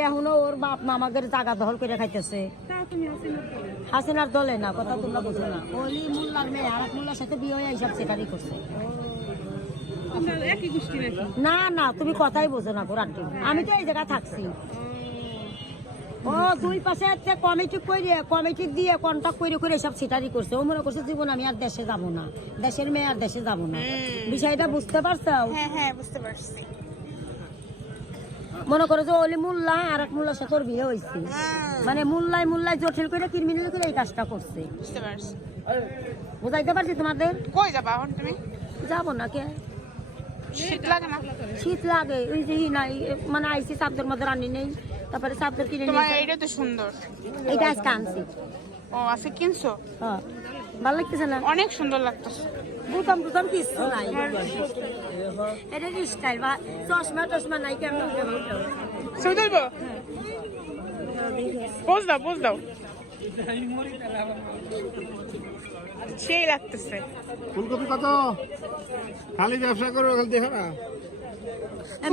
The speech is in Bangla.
এখনো ওর বাপ মা আমাদের জায়গা দখল করে খাইতেছে। হাসিনার দলে না, কথা তোমরা বুঝো না। ওলি মোল্লার মেয়ে আর এক মোল্লার সাথে বিয়ে হয়ে এইসব সেটারই করছে। না না, তুমি কথাই বোঝো না গোরান্টি। আমি তো এই জায়গায় থাকছি। ও দুই পাশে কমিটি দিয়ে কন্ট্যাক্ট করে করে সব সেটারই করছে। ও মনে করছে জীবন আমি আর দেশে যাব না, দেশের মেয়ে আর দেশে যাব না। বিষয়টা বুঝতে পারছো? হ্যাঁ বুঝতে পারছি। মনে করো যে ওলি মোল্লা আর এক মোল্লার সাথে ওর বিয়ে হয়েছে, মানে মোল্লায় জটিল করে ক্রিমিনাল করে এই কাজটা করছে। বুঝতে পারছি। বুঝাইতে পারছি তোমাদের? কই যাবা এখন তুমি? যাবো না কে? শীত লাগে না? শীত লাগে, ওই যে নাই মানে আইসি চাদর মধ্যে রান্নি নেই, তারপরে চাদর কিনে তোমার নিয়ে এইটা তো সুন্দর। এইটা আজকে আনছি। ও আজকে কিনছো? হ্যাঁ, ভালো লাগতেছে না? অনেক সুন্দর লাগতেছে। বুতাম কিছু নাই, এটা স্টাইল বা চশমা টশমা নাই কেমন? ছবি তুলবো? পোজ দাও। সেই লাগতেছে। ফুলকপি কত? খালি ব্যবসা করো, দেখো না।